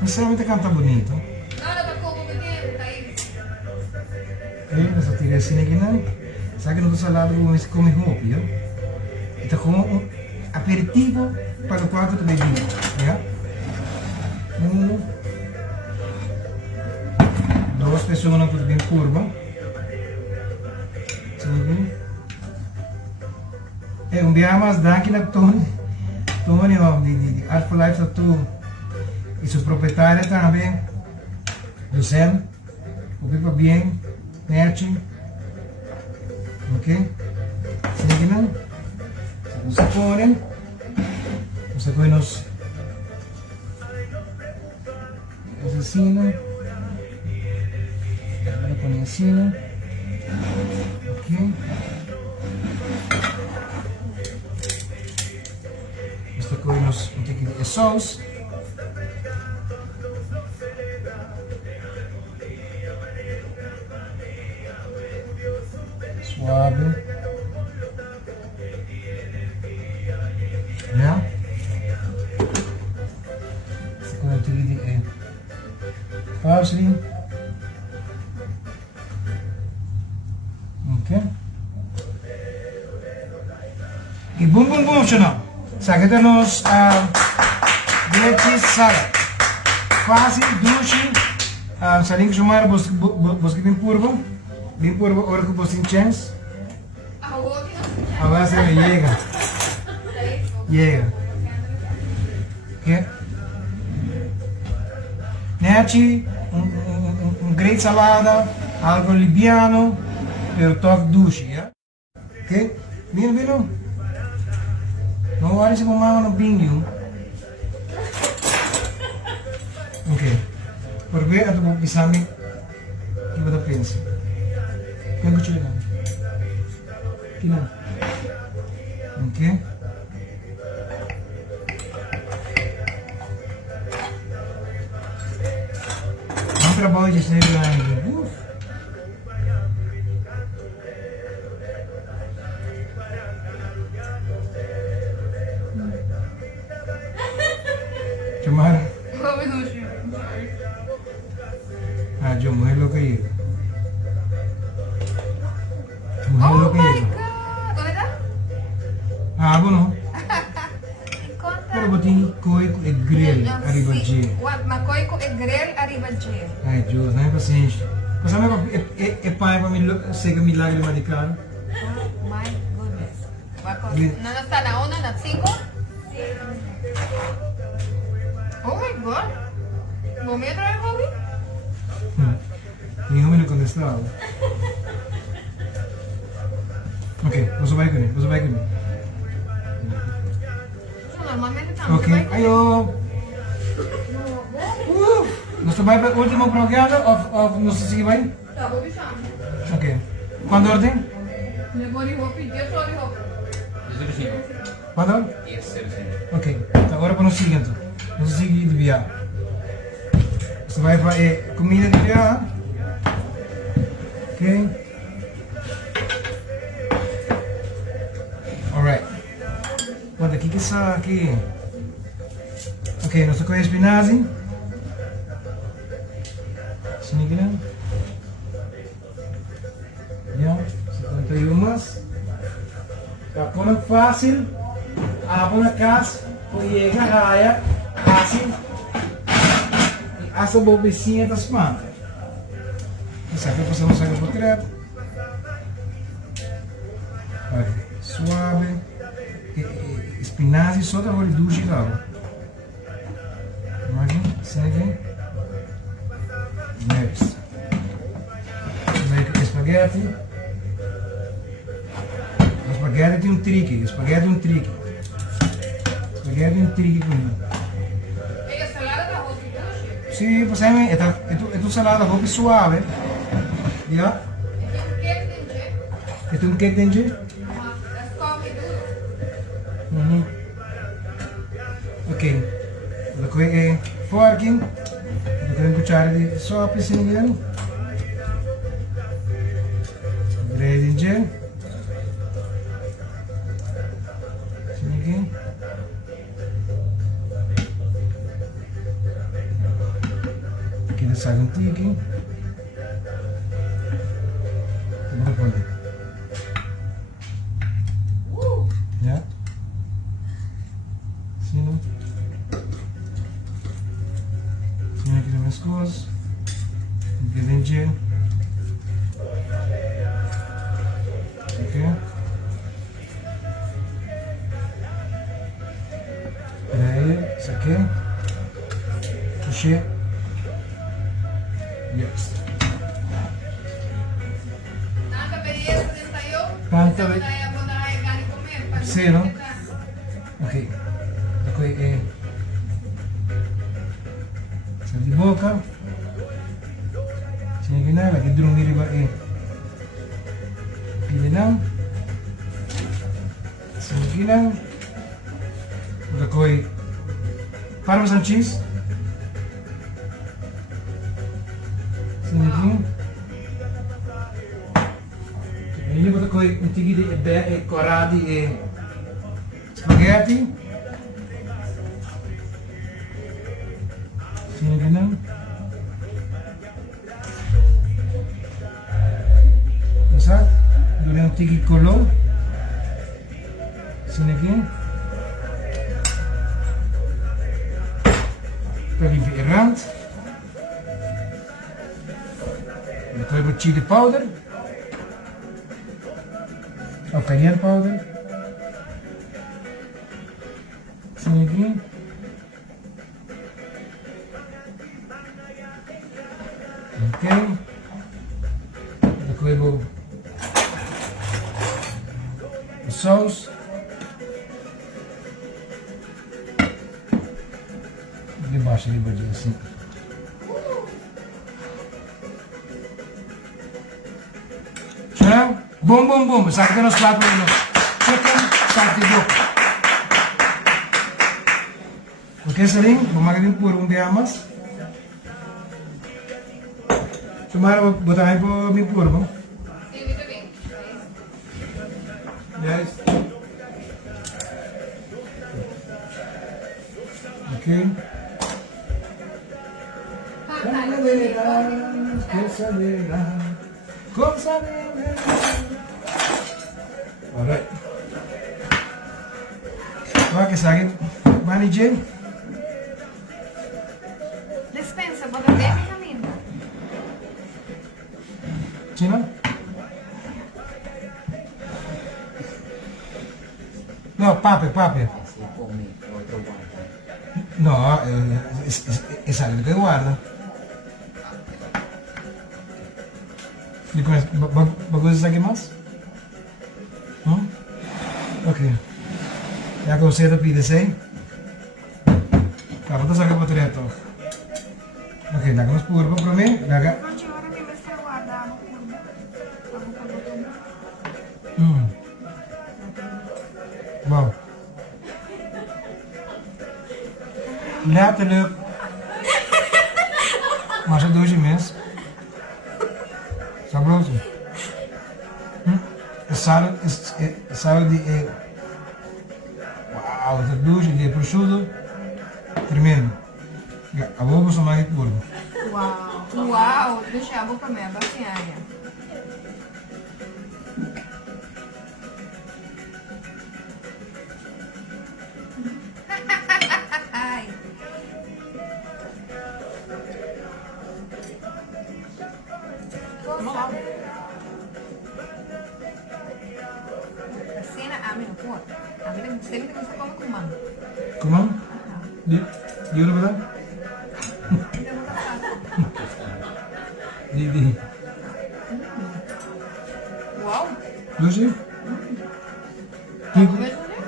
Não sei muito canta bonito. Não, tá como que tem, tá aí. Ok, nós tirei assim aqui não. Sabe que não estou salado com esse come roupa, já? Então como um aperitivo para o quarto de bebida, já? 2 pessoas não podem curva. É dia mais daqui na Tony, de Art for Life Tattoo e seu proprietário também, Lucien, o pipa bem, Nerchi. Ok? Sige lang. Sa kunin. Sa kunin nos. Sa sino. Ano po niya sino. Ok. Basta kunin nos. Untik yung sauce. Suave. Ya. Sekarang tinggi parsley. Okay. boom boom boom siya na. Sa kita nos grilled cheese salad. Fácil, dulce. Saling sumar bos bim purbo. Bim purbo ora que bos sin chance. Agora se me llega. Llega. ¿Qué? Neachi, great salada, algo liviano, pero toque dulce, ¿ya? ¿Qué? Vino. No vale si mamá no bingo. Ok. Por ver atau mau pisami, kita pensa. Yang kecil kan? Kina. Ok. Ang trabaho dyan sa iyo. Cuma जो महलों का ही महलों का ही हाँ बोलो pero bating koi ko grill arriba G Makoy ko grill arriba G. ai Deus não é paciência passamos é pai para me ser milagre medicado Oh my goodness. Bien. ¿No está la 1, la 5? Oh my god. ¿Vomí otra vez, Bobby? nem homem não contestava ok você vai comigo Normalmente estamos. ok ayo você vai para o último programa ou não sei se vai Tá, Bobby chama. ok quando ordem Le Bobby Hopi, eu sou Bobby Hopi. quando ok então agora para o seguinte você seguir de viagem você vai para comida de viagem ok alright quando aqui que está aqui ok nós temos espinazzi sini que não já 71 mas é fácil abro na casa põe a raia fácil e essa bobecinha das plantas saca pasamos água por trás suave espinazzi só da óleo dulce da água imagina segue next spaghetti tem um trick spaghetti um trick comigo Ella salada da Hopi Dushi. sì passami è tu salada hopi suave ya Ito yung cake din, Che. è tu un cake dentro That's coffee duro. ok da qui è forking da qui un cucciare di sopra sini ready gel sini aqui da saga antiga ya sino aqui também as coisas aqui dentro ok peraí isso aqui puxei yes Tanta belleza de saiu. Tanta Então, be- daí a bunda vai carne comer. para Sim, não? aproveitar. ok da qui è sal di bocca sini aqui na lagi drum diri ba pilih na sini aqui na da qui parmesan cheese sini aqui ini ba qui un tigi di corradi e spaghetti sini aqui na Sa, durante un tiki color sini aqui Olive rand. Depois vou chili powder. Ou cayenne powder. Assim aqui. Ok. Depois vou o sauce. Debaixo ali, vou dizer assim. Tchau. Bom, bom, bom. Sabe que nós quatro no chicken, sabe que boca. Ok, Salim? Vamos agora por dia mais. Tomara botar aí para me pôr, bom? Sim, muito bem. Yes. Ok. Alright. Okay, sakit. Manager. Dispensa, bota bem a linda. Sino? No, pape. No, es algo que guarda. ¿Bagus lagi mas? Okay. Ya que você pide sei. Apa tuh sakit baterai itu? Oke, naga mas purba para mim, naga. Não tinha hora nem pra guardar no fundo. Wow. Letterlijk. Maar zo doe je mis. Sabroso. Sabe de. Uau, essa ducha de prosciutto. Tremendo. A boca só mais puro. Uau, deixa a boca mesmo, assim, Ania. Ai. Vamos lá. A cena, a mim não pode. A mim não sei que você come com mano. Come Di udah betul? Di. Uau. Doce?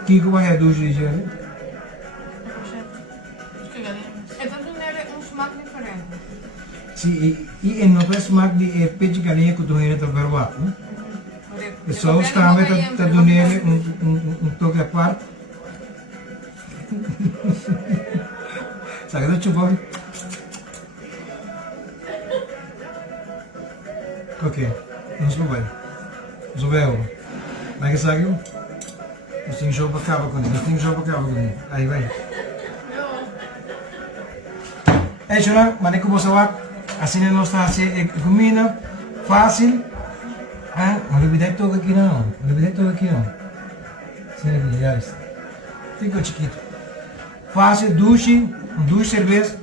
Kiko vai é doce já? É tanto um smaak diferente. Sim, e não é smaak de peixe galinha que tu ainda tá verba, né? E só os também tá dando um toque à parte. Sabe do chupa? Ok, vamos provar. Zobel, mas que sabe? Nós temos jogo para acaba com ele. Aí vai. É isso, né? Mas como você vai, assim nós está assim comida fácil. Ah, não olvidei tudo aqui não. Sim, já está. Fica chiquito. Fácil, duche cerveja.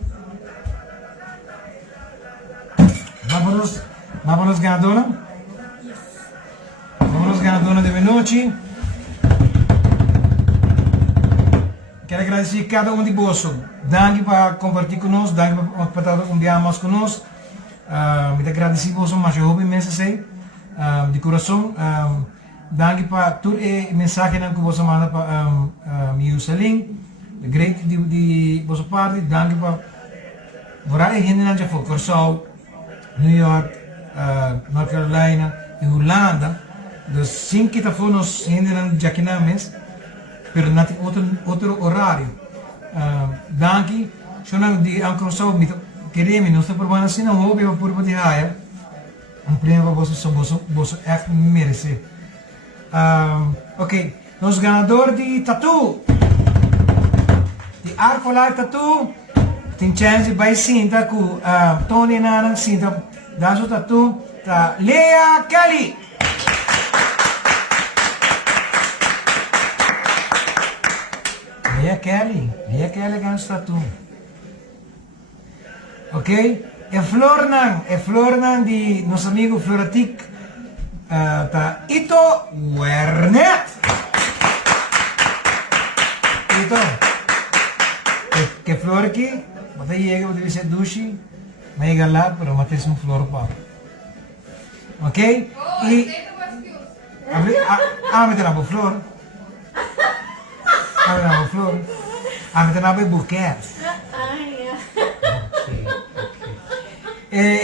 Vámonos ganadora. Vámonos ganadora de noite. Quero agradecer cada um de vocês. Danke para compartilhar conosco, danke para estar um dia mais conosco. Muito agradecido vocês, mas eu houve imenso sei, de coração. Danke para toda a mensagem que vocês mandam para me Salim. Great di vossa parte, danke para vooral in Nederland, voor Curaçao, New York, North Carolina e Holanda. Dus 5 que voor nos Nederland já que não mês, pero não tem outro horário. Danke, só não de Curaçao, queremos nós estamos provando assim não houve para por de raia. Prêmio para você echt merece. Ok, nos ganador de tatu. De Arcolar Tattoo, tem chance vai sinta com Tony Nana sinta da sua tatu ta Lea Kelly. Lea Kelly ganha tatu. Ok? É flor nang de nosso amigo Floratic. Tá Ito Wernet. Ito. Que flor aqui? Bata llega, deve ser dushi. May llega lá, pero mates um flor pa. Ok? E meter na flor. Meter na flor. Meter na buquê.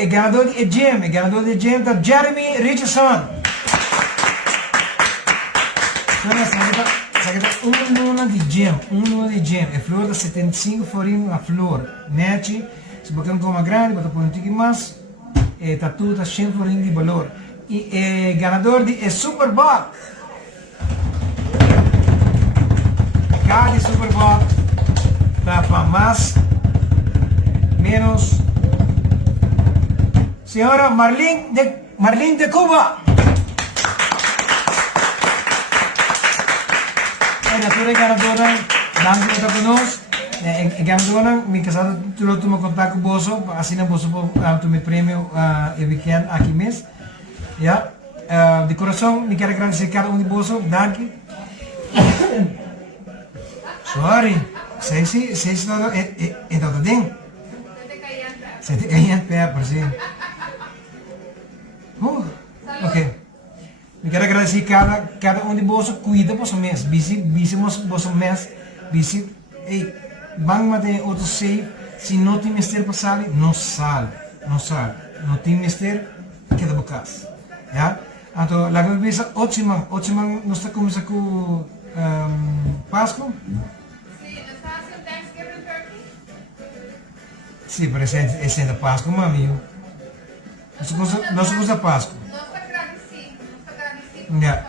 Ganador de gem tá Jeremy Richardson. Sabe luna de gem. É flor da 75 forinho a flor. Nete, se você não come grande, você põe um pouquinho mais. Tá tudo tá 100 forinho de valor. E ganador de Super Bowl. Cada Super Bowl tá para mais, menos. Senhora Marlene de Cuba. Natura ganadora, dando kita conosco. Ganadora, me casado tudo toma contato com Boso, assim na Boso para me prêmio e weekend aqui mês. Ja, de coração, me quero agradecer cada de Boso, danke. Sorry, sei todo é todo ding. Você te ganha pé por si. Ok. Me quero agradecer cada de Boso cuida por seu mês, bisi por seu mês, bisi, bang mate outro sei, se não tem mister para sair, não sale, não tem mister, queda bocas, já? Então, lá que eu penso, ótima, nós está começando com Páscoa? Sim, nós estamos fazendo Thanksgiving turkey. Sim, parece é da Páscoa, amigo. Nós usa Páscoa. Nós está agradecidos. Yeah.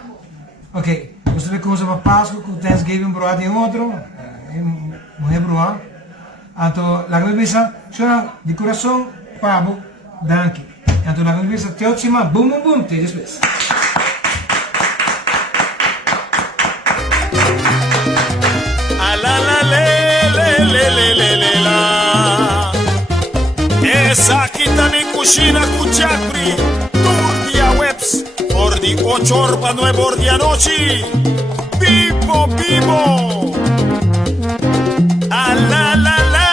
Ok, você vê como usa para Páscoa, com Thanksgiving, broa tem outro, não é broa. Então, lá que eu penso, de coração, pabo, danke. Então, lá que eu penso, até a próxima, boom, até depois. Essa aqui também cucina com chakri. Turquia Webs. Por de 8 horas para 9 horas de noche. Vivo. La la la.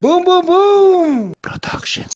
Boom! Production.